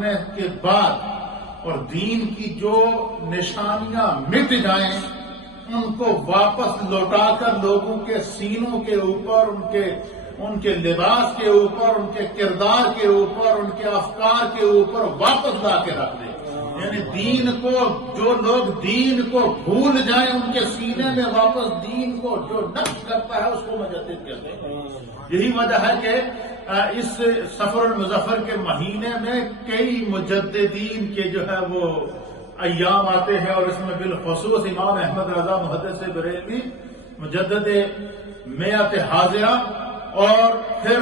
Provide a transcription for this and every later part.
کرنے کے بعد اور دین کی جو نشانیاں مٹ جائیں ان کو واپس لوٹا کر لوگوں کے سینوں کے اوپر، ان کے لباس کے اوپر، ان کے کردار کے اوپر، ان کے افکار کے اوپر واپس لا کے رکھ دے. یعنی دین کو، جو لوگ دین کو بھول جائیں ان کے سینے میں واپس دین کو جو نقش کرتا ہے اس کو مجدد کہتے ہیں. یہی وجہ ہے کہ اس سفر المظفر کے مہینے میں کئی مجددین کے جو ہے وہ ایام آتے ہیں، اور اس میں بالخصوص امام احمد رضا محدث بریلوی مجدد میعت حاضرہ، اور پھر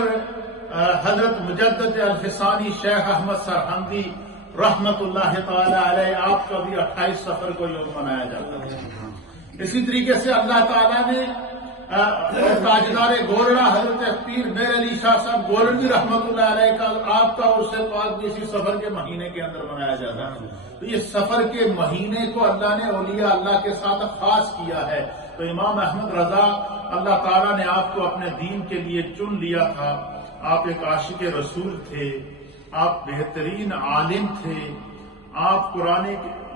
حضرت مجدد الفسانی شیخ احمد سرہندی رحمت اللہ تعالی علیہ، آپ کا بھی 28 سفر کو یوم منایا جاتا ہے. اسی طریقے سے اللہ تعالیٰ نے تاجدار گولڑا حضرت پیر میر علی شاہ صاحب گولڑوی رحمت اللہ علیہ کا، آپ کا عرس پاک بھی اسی سفر کے مہینے کے اندر منایا جاتا ہے. تو یہ سفر کے مہینے کو اللہ نے اولیاء اللہ کے ساتھ خاص کیا ہے. تو امام احمد رضا اللہ تعالیٰ نے آپ کو اپنے دین کے لیے چن لیا تھا. آپ ایک عاشق رسول تھے، آپ بہترین عالم تھے، آپ قرآن،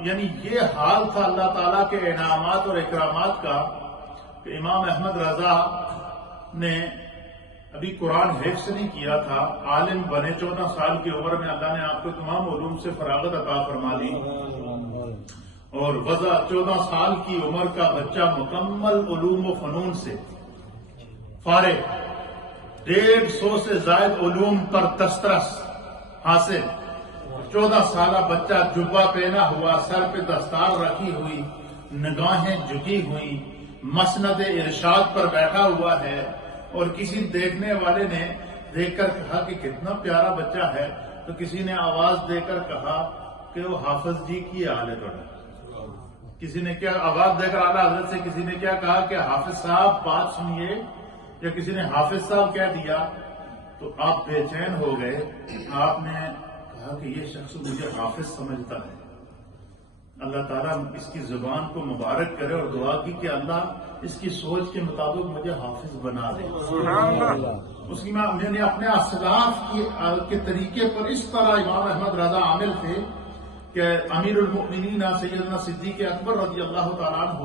یعنی یہ حال تھا اللہ تعالیٰ کے انعامات اور اکرامات کا کہ امام احمد رضا نے ابھی قرآن حفظ نہیں کیا تھا، عالم بنے، 14 سال کی عمر میں اللہ نے آپ کو تمام علوم سے فراغت عطا فرما دی، اور وضع 14 سال کی عمر کا بچہ مکمل علوم و فنون سے فارغ، 150 سے زائد علوم پر دسترس حاصل، 14 سالہ بچہ جبہ پہنا ہوا، سر پہ دستار رکھی ہوئی، نگاہیں جھکی ہوئی، مسند ارشاد پر بیٹھا ہوا ہے، اور کسی دیکھنے والے نے دیکھ کر کہا کہ کتنا پیارا بچہ ہے، تو کسی نے آواز دے کر کہا کہ وہ حافظ جی کی حال ہے تھوڑا. کسی نے کیا آواز دے کر اعلیٰ حضرت سے کسی نے کیا کہا کہ حافظ صاحب بات سنیے، یا کسی نے حافظ صاحب کہہ دیا تو آپ بے چین ہو گئے. آپ نے کہا کہ یہ شخص مجھے حافظ سمجھتا ہے، اللہ تعالیٰ اس کی زبان کو مبارک کرے، اور دعا کی کہ اللہ اس کی سوچ کے مطابق مجھے حافظ بنا دے. اس کی میں نے اپنے اسلاف کے طریقے پر اس طرح امام احمد رضا عامل تھے کہ امیر المؤمنین سیدنا صدیق اکبر رضی اللہ تعالیٰ عنہ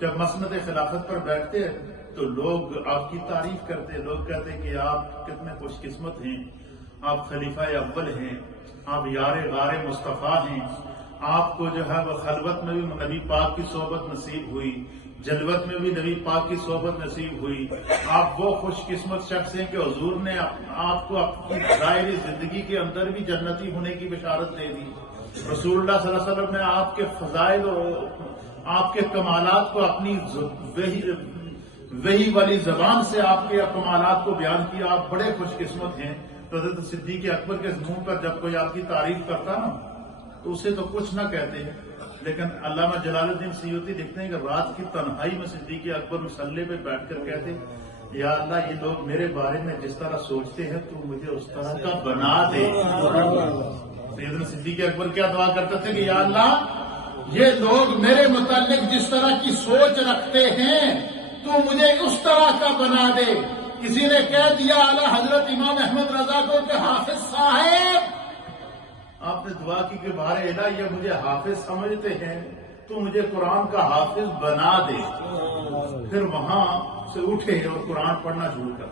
جب مسند خلافت پر بیٹھتے تو لوگ آپ کی تعریف کرتے، لوگ کہتے کہ آپ کتنے خوش قسمت ہیں، آپ خلیفہ اول ہیں، آپ یار غار مصطفیٰ ہیں، آپ کو جو ہے وہ خلوت میں بھی نبی پاک کی صحبت نصیب ہوئی، جلوت میں بھی نبی پاک کی صحبت نصیب ہوئی، آپ وہ خوش قسمت شخص ہیں کہ حضور نے آپ کو اپنی ظاہری زندگی کے اندر بھی جنتی ہونے کی بشارت دے دی. رسول اللہ صلی اللہ علیہ وسلم نے آپ کے فضائل اور آپ کے کمالات کو اپنی وحی والی زبان سے آپ کے کمالات کو بیان کیا. آپ بڑے خوش قسمت ہیں. تو حضرت صدیق اکبر کے منہ پر جب کوئی آپ کی تعریف کرتا نا تو اسے تو کچھ نہ کہتے ہیں، لیکن علامہ جلال الدین سیوطی لکھتے ہیں کہ رات کی تنہائی میں صدیق اکبر مصلی پہ بیٹھ کر کہتے یا اللہ یہ لوگ میرے بارے میں جس طرح سوچتے ہیں تو مجھے اس طرح کا بنا دے. سیدنا صدیق اکبر کیا دعا کرتے تھے کہ یا اللہ یہ لوگ میرے متعلق جس طرح کی سوچ رکھتے ہیں تو مجھے اس طرح کا بنا دے. کسی نے کہہ دیا اعلیٰ حضرت امام احمد رضا کو کہ حافظ صاحب، آپ نے دعا کی کہ بارے الہ یہ مجھے حافظ سمجھتے ہیں تو مجھے قرآن کا حافظ بنا دے. پھر وہاں سے اٹھے اور قرآن پڑھنا شروع کر.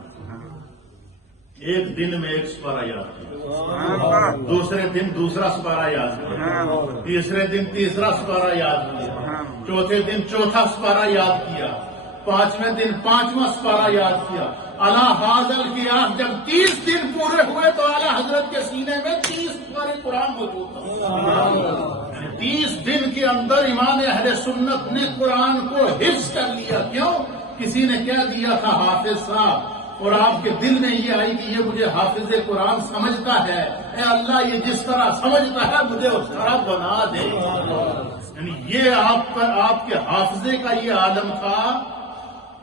ایک دن میں ایک سپارہ یاد کیا، دوسرے دن دوسرا سپارہ یاد کیا، تیسرے دن تیسرا سپارہ یاد کیا، چوتھے دن چوتھا سپارہ یاد کیا، پانچویں دن پانچواں سپارہ یاد کیا. اعلیٰ حاضر کی آنکھ جب 30 دن پورے ہوئے تو اعلیٰ حضرت کے سینے میں 30 سپارے قرآن موجود تھا. 30 دن کے اندر امام اہل سنت نے قرآن کو حفظ کر لیا. کیوں؟ کسی نے کہہ دیا تھا حافظ صاحب، اور آپ کے دل میں یہ آئی کہ یہ مجھے حافظ قرآن سمجھتا ہے، اے اللہ یہ جس طرح سمجھتا ہے مجھے اس طرح بنا دے. یعنی یہ آپ کے حافظے کا یہ عالم تھا،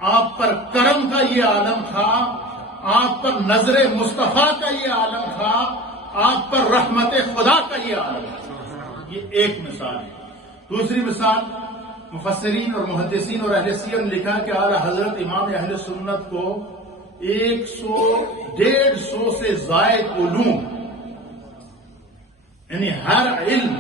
آپ پر کرم کا یہ عالم تھا، آپ پر نظر مصطفیٰ کا یہ عالم تھا، آپ پر رحمت خدا کا یہ عالم تھا. یہ ایک مثال ہے. دوسری مثال مفسرین اور محدثین اور اہل سیر نے لکھا کہ اعلیٰ حضرت امام اہل سنت کو 100-150 سے زائد علوم یعنی ہر علم،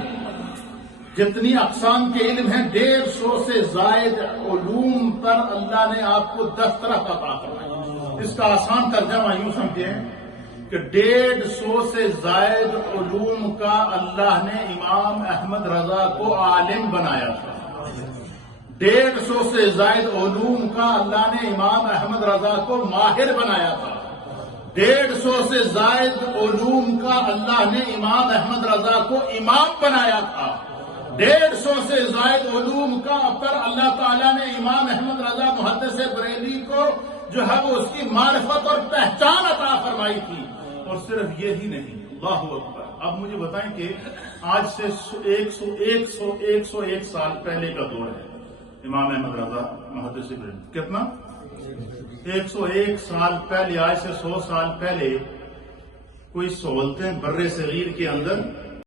جتنی اقسام کے علم ہیں 150 سے زائد علوم پر اللہ نے آپ کو دسترس عطا فرمائی۔ اس کا آسان ترجمہ یوں سمجھیں کہ 150 سے زائد علوم کا اللہ نے امام احمد رضا کو عالم بنایا تھا۔ 150 سے زائد علوم کا اللہ نے امام احمد رضا کو ماہر بنایا تھا۔ 150 سے زائد علوم کا اللہ نے امام احمد رضا کو امام بنایا تھا۔ 150 سے زائد علوم کا پر اللہ تعالیٰ نے امام احمد رضا محدث بریلی کو جو ہے وہ اس کی معرفت اور پہچان عطا فرمائی تھی۔ اور صرف یہی نہیں، اللہ اکبر۔ اب مجھے بتائیں کہ آج سے 101 سال پہلے کا دور ہے امام احمد رضا محدث بریلی، کتنا؟ 101 سال پہلے، آج سے 100 سال پہلے کوئی سہولتیں بر صغیر کے اندر